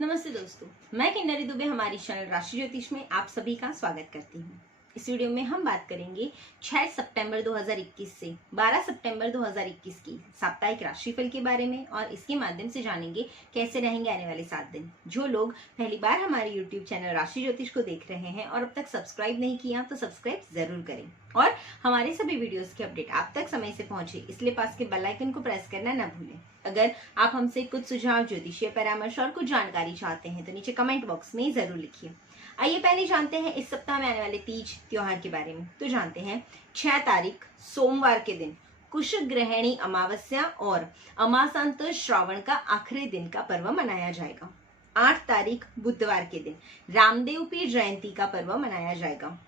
नमस्ते दोस्तों, मैं किन्नरी दुबे हमारी चैनल राशि ज्योतिष में आप सभी का स्वागत करती हूँ। इस वीडियो में हम बात करेंगे 6 सितंबर 2021 से 12 सितंबर 2021 की साप्ताहिक राशिफल के बारे में और इसके माध्यम से जानेंगे कैसे रहेंगे आने वाले 7 दिन। जो लोग पहली बार हमारे YouTube चैनल राशि ज्योतिष को देख रहे हैं और अब तक सब्सक्राइब नहीं किया तो सब्सक्राइब जरूर करें और हमारे सभी वीडियोस के अपडेट आप तक समय से पहुंचे इसलिए पास के बेल आइकन को प्रेस करना न भूलें। अगर आप हमसे कुछ सुझाव, ज्योतिषीय परामर्श और कुछ जानकारी चाहते हैं तो नीचे कमेंट बॉक्स में जरूर लिखिए। आइए पहले जानते हैं इस सप्ताह में आने वाले तीज त्योहार के बारे में। तो जानते हैं 6 तारीख सोमवार के दिन कुश ग्रहणी अमावस्या और अमासांत श्रावण का आखिरी दिन का पर्व मनाया जाएगा। 8 तारीख बुधवार के दिन रामदेव पीर जयंती का पर्व मनाया जाएगा।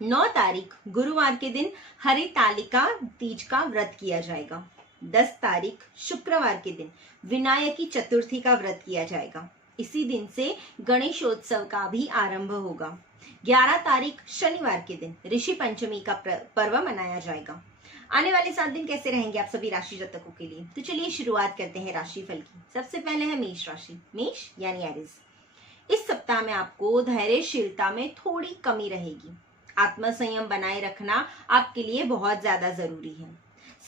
9 तारीख गुरुवार के दिन हरितालिका तीज का व्रत किया जाएगा। 10 तारीख शुक्रवार के दिन विनायकी चतुर्थी का व्रत किया जाएगा। इसी दिन से गणेशोत्सव का भी आरंभ होगा। 11 तारीख शनिवार के दिन ऋषि पंचमी का पर्व मनाया जाएगा। आने वाले 7 दिन कैसे रहेंगे आप सभी राशि जातकों के लिए, तो चलिए शुरुआत करते हैं राशिफल की। सबसे पहले है मेष राशि, मेष यानी एरीज। इस सप्ताह में आपको धैर्यशीलता में थोड़ी कमी रहेगी। आत्मसंयम बनाए रखना आपके लिए बहुत ज्यादा जरूरी है।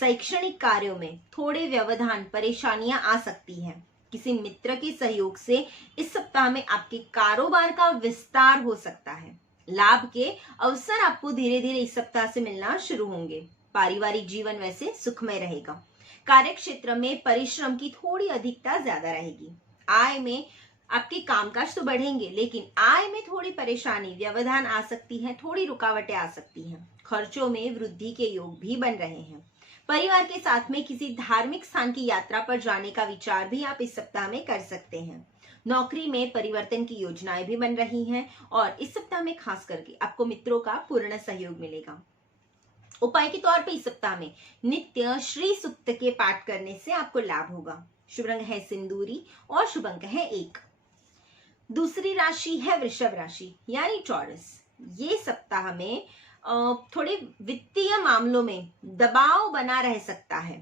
शैक्षणिक कार्यों में थोड़े व्यवधान, परेशानियां आ सकती हैं। किसी मित्र के सहयोग से इस सप्ताह में आपके कारोबार का विस्तार हो सकता है। लाभ के अवसर आपको धीरे धीरे इस सप्ताह से मिलना शुरू होंगे। पारिवारिक जीवन वैसे सुखमय रहेगा। कार्य क्षेत्र में परिश्रम की थोड़ी अधिकता ज्यादा रहेगी। आय में आपके कामकाज तो बढ़ेंगे लेकिन आय में थोड़ी परेशानी, व्यवधान आ सकती है, थोड़ी रुकावटें आ सकती हैं। खर्चों में वृद्धि के योग भी बन रहे हैं। परिवार के साथ में किसी धार्मिक स्थान की यात्रा पर जाने का विचार भी आप इस सप्ताह में कर सकते हैं। नौकरी में परिवर्तन की योजनाएं भी बन रही हैं और इस सप्ताह में खास करके आपको मित्रों का पूर्ण सहयोग मिलेगा। उपाय के तौर पे इस सप्ताह में नित्य श्री सूक्त के पाठ करने से आपको लाभ होगा। शुभ रंग है सिंदूरी और शुभ अंक है 1। दूसरी राशि है वृषभ राशि यानी टॉरस। ये सप्ताह में थोड़े वित्तीय मामलों में दबाव बना रह सकता है।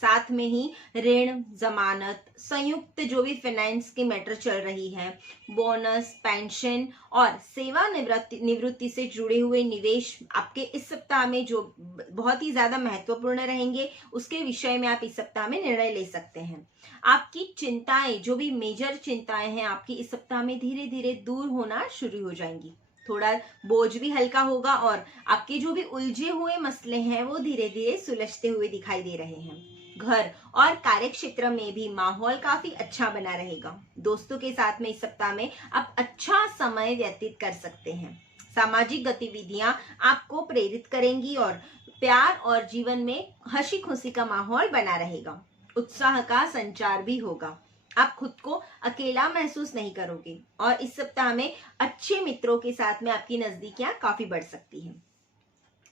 साथ में ही ऋण, जमानत, संयुक्त जो भी फाइनेंस की मैटर चल रही है, बोनस, पेंशन और सेवा निवृत्ति से जुड़े हुए निवेश आपके इस सप्ताह में जो बहुत ही ज्यादा महत्वपूर्ण रहेंगे, उसके विषय में आप इस सप्ताह में निर्णय ले सकते हैं। आपकी चिंताएं, जो भी मेजर चिंताएं हैं आपकी इस सप्ताह में धीरे धीरे दूर होना शुरू हो जाएंगी। थोड़ा बोझ भी हल्का होगा और आपके जो भी उलझे हुए मसले हैं वो धीरे धीरे सुलझते हुए दिखाई दे रहे हैं। घर और कार्य क्षेत्र में भी माहौल काफी अच्छा बना रहेगा। दोस्तों के साथ में इस सप्ताह में आप अच्छा समय व्यतीत कर सकते हैं। सामाजिक गतिविधियां आपको प्रेरित करेंगी और प्यार और जीवन में हंसी खुशी का माहौल बना रहेगा। उत्साह का संचार भी होगा। आप खुद को अकेला महसूस नहीं करोगे और इस सप्ताह में अच्छे मित्रों के साथ में आपकी नजदीकियां काफी बढ़ सकती हैं।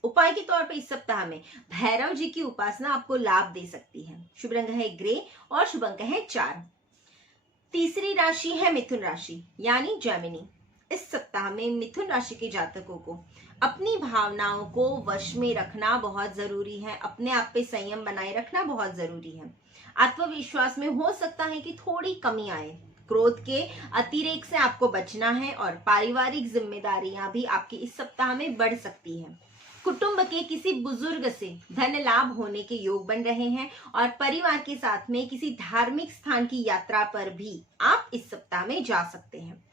उपाय के तौर पर इस सप्ताह में भैरव जी की उपासना आपको लाभ दे सकती है। शुभ रंग है ग्रे और शुभ अंक है 4। तीसरी राशि है मिथुन राशि यानी जेमिनी। इस सप्ताह में मिथुन राशि के जातकों को अपनी भावनाओं को वश में रखना बहुत जरूरी है। अपने आप पे संयम बनाए रखना बहुत जरूरी है। आत्मविश्वास में हो सकता है कि थोड़ी कमी आए। क्रोध के अतिरेक से आपको बचना है और पारिवारिक जिम्मेदारियां भी आपकी इस सप्ताह में बढ़ सकती हैं। कुटुंब के किसी बुजुर्ग से धन लाभ होने के योग बन रहे हैं और परिवार के साथ में किसी धार्मिक स्थान की यात्रा पर भी आप इस सप्ताह में जा सकते हैं।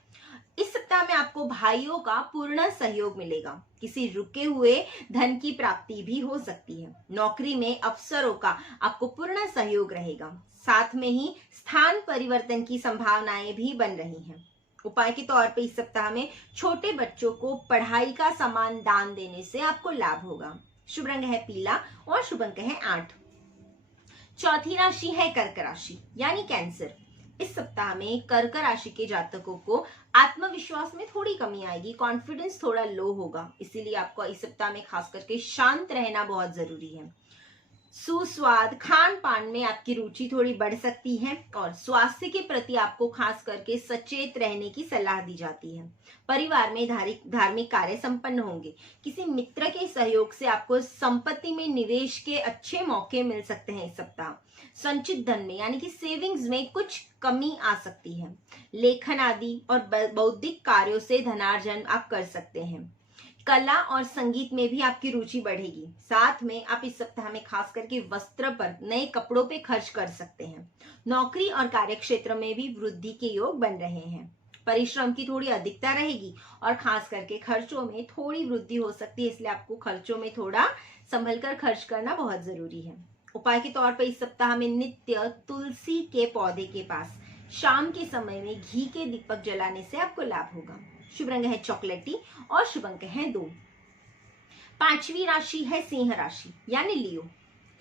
इस सप्ताह में आपको भाइयों का पूर्ण सहयोग मिलेगा। किसी रुके हुए धन की प्राप्ति भी हो सकती है। नौकरी में अफसरों का आपको पूर्ण सहयोग रहेगा। साथ में ही स्थान परिवर्तन की संभावनाएं भी बन रही हैं। उपाय के तौर पे इस सप्ताह में छोटे बच्चों को पढ़ाई का सामान दान देने से आपको लाभ होगा। शुभ रंग है पीला और शुभ अंक है 8। चौथी राशि है कर्क राशि यानी कैंसर। इस सप्ताह में कर्क राशि के जातकों को आत्मविश्वास में थोड़ी कमी आएगी। कॉन्फिडेंस थोड़ा लो होगा, इसीलिए आपको इस सप्ताह में खास करके शांत रहना बहुत जरूरी है। सुस्वाद खान पान में आपकी रुचि थोड़ी बढ़ सकती है और स्वास्थ्य के प्रति आपको खास करके सचेत रहने की सलाह दी जाती है। परिवार में धार्मिक कार्य संपन्न होंगे। किसी मित्र के सहयोग से आपको संपत्ति में निवेश के अच्छे मौके मिल सकते हैं इस सप्ताह। संचित धन में यानी कि सेविंग्स में कुछ कमी आ सकती है। लेखन आदि और बौद्धिक कार्यों से धनार्जन आप कर सकते हैं। कला और संगीत में भी आपकी रुचि बढ़ेगी। साथ में आप इस सप्ताह में खास करके वस्त्र पर, नए कपड़ों पे खर्च कर सकते हैं। नौकरी और कार्य क्षेत्र में भी वृद्धि के योग बन रहे हैं। परिश्रम की थोड़ी अधिकता रहेगी और खास करके खर्चों में थोड़ी वृद्धि हो सकती है, इसलिए आपको खर्चों में थोड़ा संभल कर खर्च करना बहुत जरूरी है। उपाय के तौर पर इस सप्ताह में नित्य तुलसी के पौधे के पास शाम के समय में घी के दीपक जलाने से आपको लाभ होगा। शुभ रंग है चॉकलेटी और शुभ अंक है 2। पांचवी राशि है सिंह राशि यानी लियो।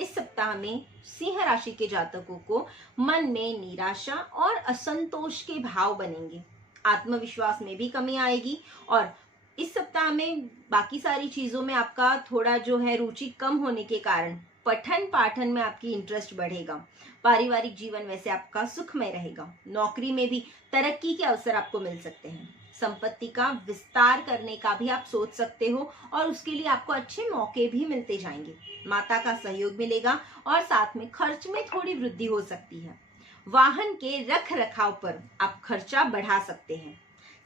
इस सप्ताह में सिंह राशि के जातकों को मन में निराशा और असंतोष के भाव बनेंगे। आत्मविश्वास में भी कमी आएगी और इस सप्ताह में बाकी सारी चीजों में आपका थोड़ा जो है रुचि कम होने के कारण पठन पाठन में आपकी इंटरेस्ट बढ़ेगा। पारिवारिक जीवन वैसे आपका सुखमय रहेगा। नौकरी में भी तरक्की के अवसर आपको मिल सकते हैं। संपत्ति का विस्तार करने का भी आप सोच सकते हो और उसके लिए आपको अच्छे मौके भी मिलते जाएंगे। माता का सहयोग मिलेगा और साथ में खर्च में थोड़ी वृद्धि हो सकती है। वाहन के रख रखाव पर आप खर्चा बढ़ा सकते हैं।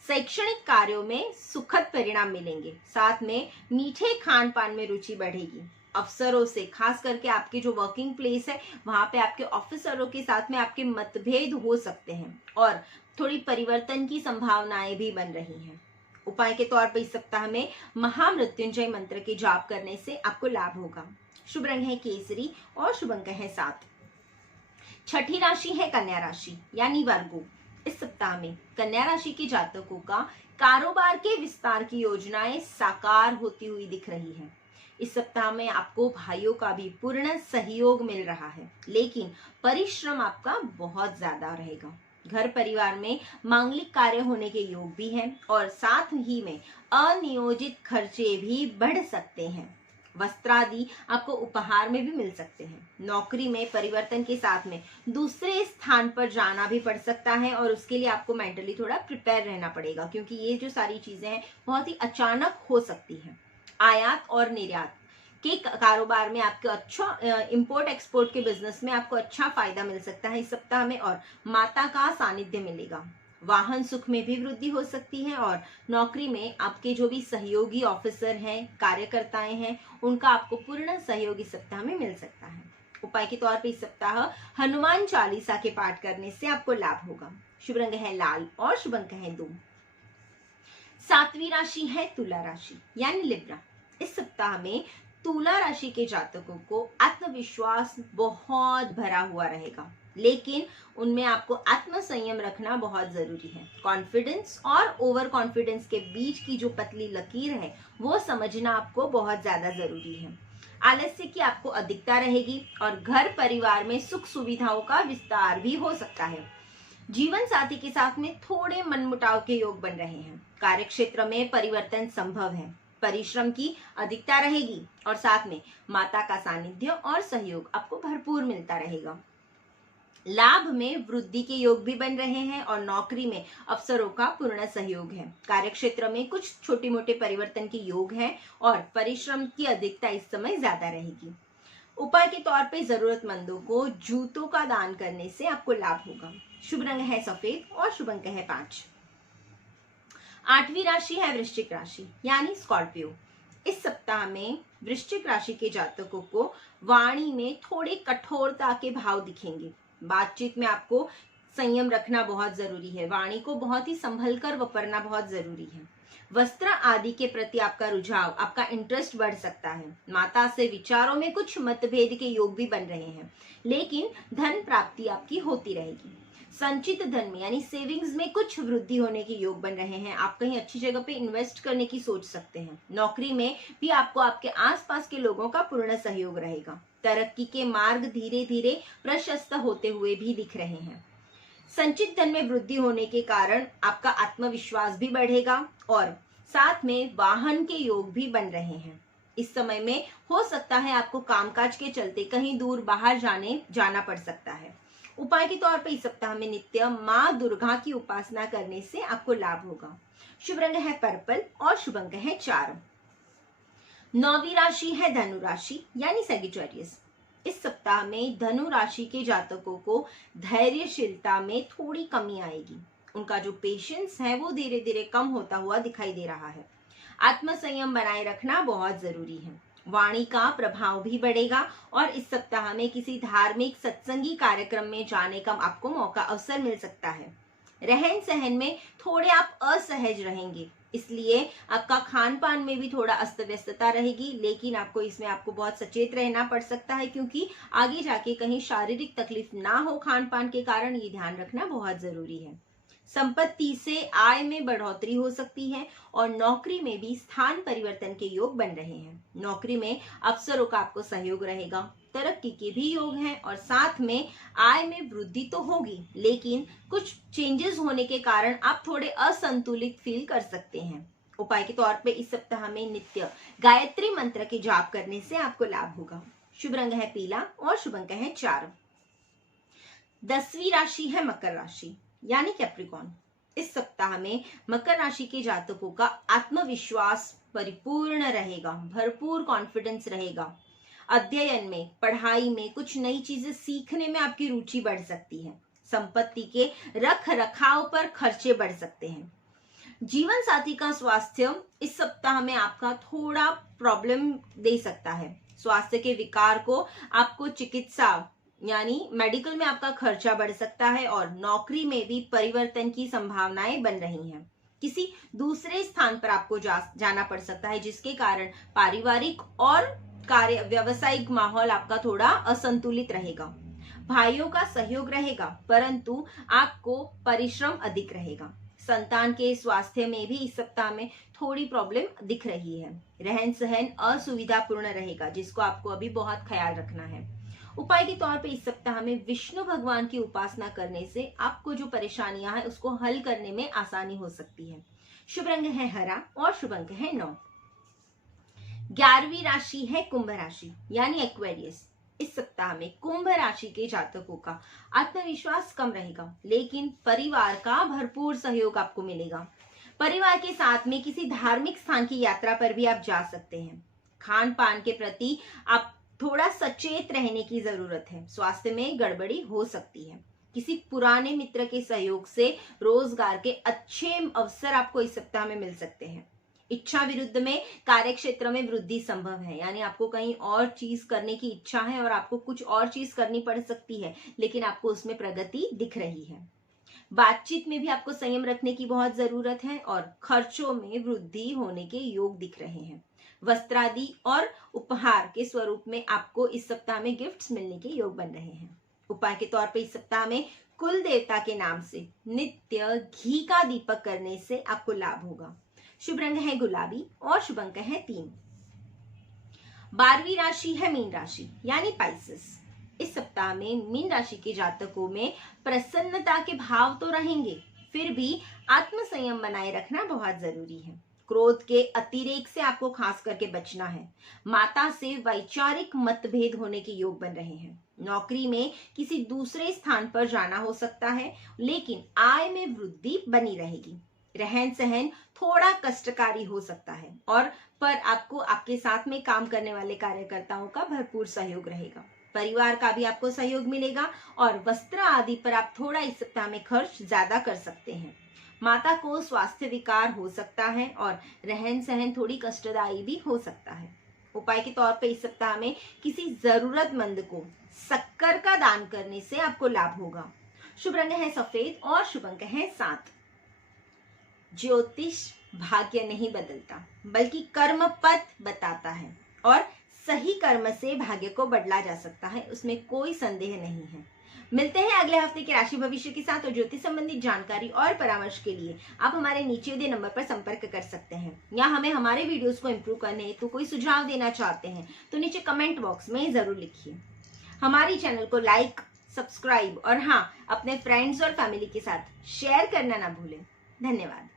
शैक्षणिक कार्यों में सुखद परिणाम मिलेंगे। साथ में मीठे खान पान में रुचि बढ़ेगी। अफसरों से, खास करके आपके जो वर्किंग प्लेस है वहां पे आपके ऑफिसरों के साथ में आपके मतभेद हो सकते हैं और थोड़ी परिवर्तन की संभावनाएं भी बन रही हैं। उपाय के तौर पर इस सप्ताह में महामृत्युंजय मंत्र के जाप करने से आपको लाभ होगा। शुभ रंग है केसरी और शुभ अंक है 7। छठी राशि है कन्या राशि यानी वर्गो। इस सप्ताह में कन्या राशि के जातकों का कारोबार के विस्तार की योजनाएं साकार होती हुई दिख रही है। इस सप्ताह में आपको भाइयों का भी पूर्ण सहयोग मिल रहा है, लेकिन परिश्रम आपका बहुत ज्यादा रहेगा। घर परिवार में मांगलिक कार्य होने के योग भी हैं और साथ ही में अनियोजित खर्चे भी बढ़ सकते हैं। वस्त्र आदि आपको उपहार में भी मिल सकते हैं। नौकरी में परिवर्तन के साथ में दूसरे स्थान पर जाना भी पड़ सकता है और उसके लिए आपको मेंटली थोड़ा प्रिपेयर रहना पड़ेगा, क्योंकि ये जो सारी चीजें हैं बहुत ही अचानक हो सकती हैं। आयात और निर्यात के कारोबार में आपको अच्छा, इंपोर्ट एक्सपोर्ट के बिजनेस में आपको अच्छा फायदा मिल सकता है इस सप्ताह में और माता का सानिध्य मिलेगा। वाहन सुख में भी वृद्धि हो सकती है और नौकरी में आपके जो भी सहयोगी ऑफिसर हैं, कार्यकर्ताएं हैं, उनका आपको पूर्ण सहयोग इस सप्ताह में मिल सकता है। उपाय के तौर पर इस सप्ताह हनुमान चालीसा के पाठ करने से आपको लाभ होगा। शुभ रंग है लाल और शुभ अंक है 2। सातवीं राशि है तुला राशि यानी लिब्रा। इस सप्ताह में तुला राशि के जातकों को आत्मविश्वास बहुत भरा हुआ रहेगा, लेकिन उनमें आपको आत्म संयम रखना बहुत जरूरी है। कॉन्फिडेंस और ओवर कॉन्फिडेंस के बीच की जो पतली लकीर है वो समझना आपको बहुत ज्यादा जरूरी है। आलस्य की आपको अधिकता रहेगी और घर परिवार में सुख सुविधाओं का विस्तार भी हो सकता है। जीवन साथी के साथ में थोड़े मनमुटाव के योग बन रहे हैं। कार्यक्षेत्र में परिवर्तन संभव है। परिश्रम की अधिकता रहेगी और साथ में माता का सानिध्य और सहयोग आपको भरपूर मिलता रहेगा। लाभ में वृद्धि के योग भी बन रहे हैं और नौकरी में अफसरों का पूर्ण सहयोग है। कार्यक्षेत्र में कुछ छोटे मोटे परिवर्तन के योग हैं और परिश्रम की अधिकता इस समय ज्यादा रहेगी। उपाय के तौर पे जरूरतमंदों को जूतों का दान करने से आपको लाभ होगा। शुभ रंग है सफेद और शुभ अंक है 5। आठवीं राशि है वृश्चिक राशि यानी स्कॉर्पियो। इस सप्ताह में वृश्चिक राशि के जातकों को वाणी में थोड़े कठोरता के भाव दिखेंगे। बातचीत में आपको संयम रखना बहुत जरूरी है। वाणी को बहुत ही संभल कर वापरना बहुत जरूरी है। वस्त्र आदि के प्रति आपका रुझाव, आपका इंटरेस्ट बढ़ सकता है। माता से विचारों में कुछ मतभेद के योग भी बन रहे हैं, लेकिन धन प्राप्ति आपकी होती रहेगी। संचित धन में यानी सेविंग्स में कुछ वृद्धि होने के योग बन रहे हैं। आप कहीं अच्छी जगह पे इन्वेस्ट करने की सोच सकते हैं। नौकरी में भी आपको आपके आसपास के लोगों का पूर्ण सहयोग रहेगा। तरक्की के मार्ग धीरे धीरे प्रशस्त होते हुए भी दिख रहे हैं। संचित धन में वृद्धि होने के कारण आपका आत्मविश्वास भी बढ़ेगा और साथ में वाहन के योग भी बन रहे हैं। इस समय में हो सकता है आपको कामकाज के चलते कहीं दूर बाहर जाना पड़ सकता है। उपाय के तौर पे इस सप्ताह में नित्य माँ दुर्गा की उपासना करने से आपको लाभ होगा। शुभ रंग है पर्पल और शुभ अंक है 4। 9वीं राशि है धनु राशि यानी सैजिटेरियस। इस सप्ताह में धनु राशि के जातकों को धैर्यशीलता में थोड़ी कमी आएगी। उनका जो पेशेंस है वो धीरे धीरे कम होता हुआ दिखाई दे रहा है। आत्मसंयम बनाए रखना बहुत जरूरी है। वाणी का प्रभाव भी बढ़ेगा और इस सप्ताह में किसी धार्मिक सत्संगी कार्यक्रम में जाने का आपको अवसर मिल सकता है। रहन सहन में थोड़े आप असहज रहेंगे, इसलिए आपका खान पान में भी थोड़ा अस्त व्यस्तता रहेगी, लेकिन आपको बहुत सचेत रहना पड़ सकता है क्योंकि आगे जाके कहीं शारीरिक तकलीफ ना हो खान पान के कारण, ये ध्यान रखना बहुत जरूरी है। संपत्ति से आय में बढ़ोतरी हो सकती है और नौकरी में भी स्थान परिवर्तन के योग बन रहे हैं। नौकरी में अफसरों का आपको सहयोग रहेगा, तरक्की के भी योग हैं और साथ में आय में वृद्धि तो होगी, लेकिन कुछ चेंजेस होने के कारण आप थोड़े असंतुलित फील कर सकते हैं। उपाय के तौर पे इस सप्ताह में नित्य गायत्री मंत्र के जाप करने से आपको लाभ होगा। शुभ रंग है पीला और शुभ अंक है 4। 10वीं राशि है मकर राशि यानी कैप्रिकॉर्न। इस सप्ताह में मकर राशि के जातकों का आत्मविश्वास परिपूर्ण रहेगा, भरपूर कॉन्फिडेंस रहेगा। अध्ययन में, पढ़ाई में, कुछ नई चीजें सीखने में आपकी रुचि बढ़ सकती है। संपत्ति के रख रखाव पर खर्चे बढ़ सकते हैं। जीवन साथी का स्वास्थ्य इस सप्ताह में आपका थोड़ा प्रॉब्लम दे सकता है। स्वास्थ्य के विकार को आपको चिकित्सा यानी मेडिकल में आपका खर्चा बढ़ सकता है और नौकरी में भी परिवर्तन की संभावनाएं बन रही हैं। किसी दूसरे स्थान पर आपको जाना पड़ सकता है, जिसके कारण पारिवारिक और कार्य व्यावसायिक माहौल आपका थोड़ा असंतुलित रहेगा। भाइयों का सहयोग रहेगा, परंतु आपको परिश्रम अधिक रहेगा। संतान के स्वास्थ्य में भी इस सप्ताह में थोड़ी प्रॉब्लम दिख रही है। रहन सहन असुविधापूर्ण रहेगा, जिसको आपको अभी बहुत ख्याल रखना है। उपाय के तौर पे इस सप्ताह में विष्णु भगवान की उपासना करने से आपको जो परेशानियां हैं उसको हल करने में आसानी हो सकती है। शुभ रंग है हरा और शुभ अंक है 9। 11वीं राशि है कुंभ राशि यानी एक्वेरियस। इस सप्ताह में कुंभ राशि के जातकों का आत्मविश्वास कम रहेगा, लेकिन परिवार का भरपूर सहयोग आपको मिलेगा। परिवार के साथ में किसी धार्मिक स्थान की यात्रा पर भी आप जा सकते हैं। खान पान के प्रति आप थोड़ा सचेत रहने की जरूरत है। स्वास्थ्य में गड़बड़ी हो सकती है। किसी पुराने मित्र के सहयोग से रोजगार के अच्छे अवसर आपको इस सप्ताह में मिल सकते हैं। इच्छा विरुद्ध में कार्य क्षेत्र में वृद्धि संभव है, यानी आपको कहीं और चीज करने की इच्छा है और आपको कुछ और चीज करनी पड़ सकती है, लेकिन आपको उसमें प्रगति दिख रही है। बातचीत में भी आपको संयम रखने की बहुत जरूरत है और खर्चों में वृद्धि होने के योग दिख रहे हैं। वस्त्रादि और उपहार के स्वरूप में आपको इस सप्ताह में गिफ्ट्स मिलने के योग बन रहे हैं। उपाय के तौर पे इस सप्ताह में कुल देवता के नाम से नित्य घी का दीपक करने से आपको लाभ होगा। शुभ रंग है गुलाबी और शुभ अंक है 3। 12वीं राशि है मीन राशि यानी पाइसेस। इस सप्ताह में मीन राशि के जातकों में प्रसन्नता के भाव तो रहेंगे, फिर भी आत्मसंयम बनाए रखना बहुत जरूरी है। क्रोध के अतिरेक से आपको खास करके बचना है। माता से वैचारिक मतभेद होने के योग बन रहे हैं। नौकरी में किसी दूसरे स्थान पर जाना हो सकता है, लेकिन आय में वृद्धि बनी रहेगी। रहन सहन थोड़ा कष्टकारी हो सकता है और पर आपको आपके साथ में काम करने वाले कार्यकर्ताओं का भरपूर सहयोग रहेगा। परिवार का भी आपको सहयोग मिलेगा और वस्त्र आदि पर आप थोड़ा इस सप्ताह में खर्च ज्यादा कर सकते हैं। माता को स्वास्थ्य विकार हो सकता है और रहन सहन थोड़ी कष्टदायी भी हो सकता है। उपाय के तौर पे इस सप्ताह में किसी जरूरतमंद को शक्कर का दान करने से आपको लाभ होगा। शुभ रंग है सफेद और शुभ अंक है 7। ज्योतिष भाग्य नहीं बदलता, बल्कि कर्म पथ बताता है और सही कर्म से भाग्य को बदला जा सकता है, उसमें कोई संदेह नहीं है। मिलते हैं अगले हफ्ते के राशि भविष्य के साथ और ज्योतिष संबंधित जानकारी और परामर्श के लिए आप हमारे नीचे दिए नंबर पर संपर्क कर सकते हैं, या हमें हमारे वीडियोस को इम्प्रूव करने हेतु कोई सुझाव देना चाहते हैं तो नीचे कमेंट बॉक्स में जरूर लिखिए। हमारी चैनल को लाइक, सब्सक्राइब और हाँ, अपने फ्रेंड्स और फैमिली के साथ शेयर करना ना भूलें। धन्यवाद।